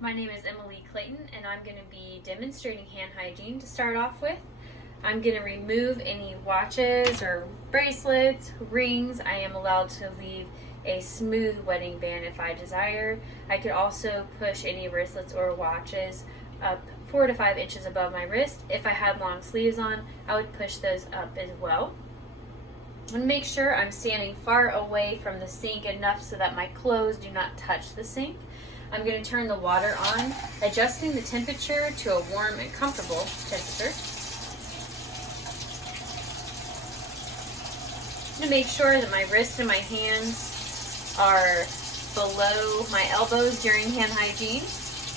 My name is Emily Clayton, and I'm going to be demonstrating hand hygiene to start off with. I'm going to remove any watches or bracelets, rings. I am allowed to leave a smooth wedding band if I desire. I could also push any wristlets or watches up 4 to 5 inches above my wrist. If I had long sleeves on, I would push those up as well. I'm going to make sure I'm standing far away from the sink enough so that my clothes do not touch the sink. I'm going to turn the water on, adjusting the temperature to a warm and comfortable temperature. I'm going to make sure that my wrists and my hands are below my elbows during hand hygiene.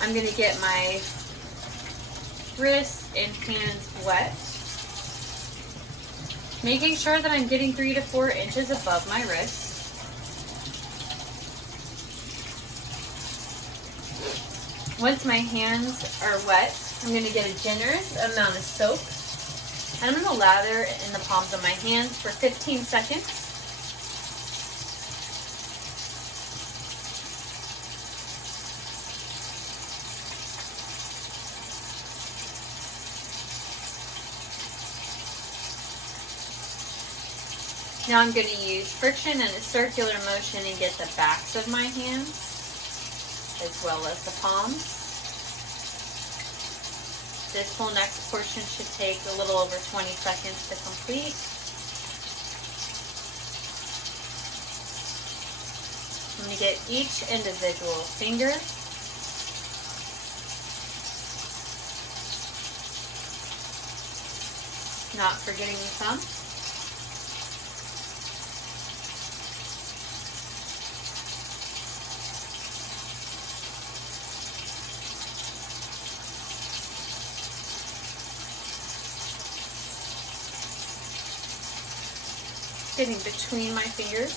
I'm going to get my wrists and hands wet, making sure that I'm getting 3 to 4 inches above my wrist. Once my hands are wet, I'm going to get a generous amount of soap, and I'm going to lather in the palms of my hands for 15 seconds. Now I'm going to use friction and a circular motion and get the backs of my hands as well as the palms. This whole next portion should take a little over 20 seconds to complete. I'm going to get each individual finger. Not forgetting the thumb. Getting between my fingers.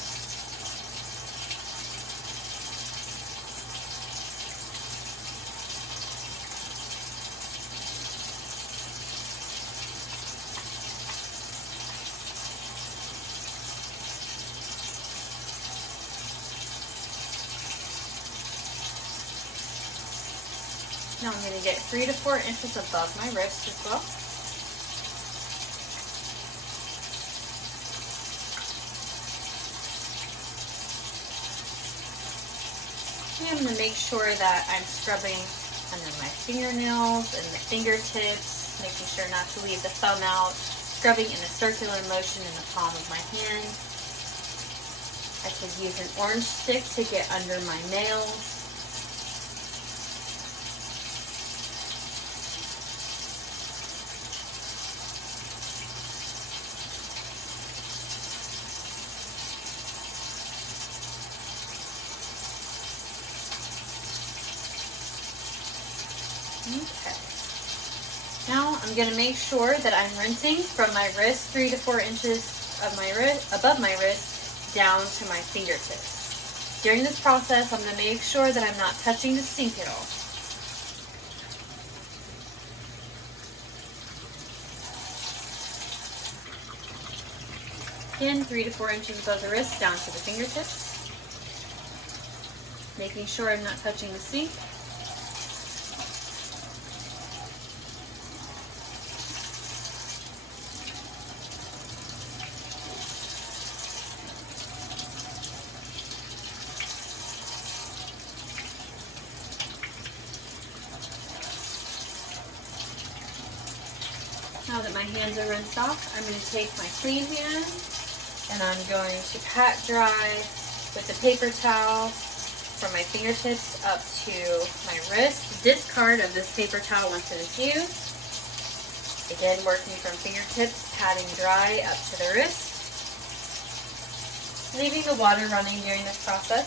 Now I'm going to get 3 to 4 inches above my wrist as well. I'm going to make sure that I'm scrubbing under my fingernails and the fingertips, making sure not to leave the thumb out, scrubbing in a circular motion in the palm of my hand. I could use an orange stick to get under my nails. Okay. Now I'm going to make sure that I'm rinsing from my wrist 3 to 4 inches of my wrist, above my wrist down to my fingertips. During this process, I'm going to make sure that I'm not touching the sink at all. Again, 3 to 4 inches above the wrist down to the fingertips. Making sure I'm not touching the sink. Now that my hands are rinsed off, I'm going to take my clean hand and I'm going to pat dry with a paper towel from my fingertips up to my wrist. Discard of this paper towel once it is used. Again, working from fingertips, patting dry up to the wrist. Leaving the water running during this process.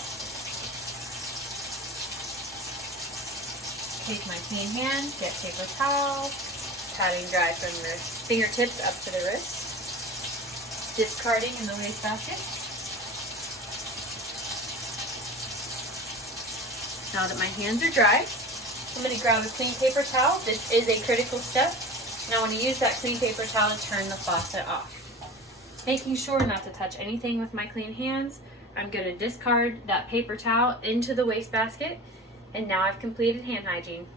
Take my clean hand, get paper towel, patting dry from the fingertips up to the wrist, discarding in the wastebasket. Now that my hands are dry, I'm going to grab a clean paper towel. This is a critical step, and I want to use that clean paper towel to turn the faucet off. Making sure not to touch anything with my clean hands, I'm going to discard that paper towel into the wastebasket And now I've completed hand hygiene.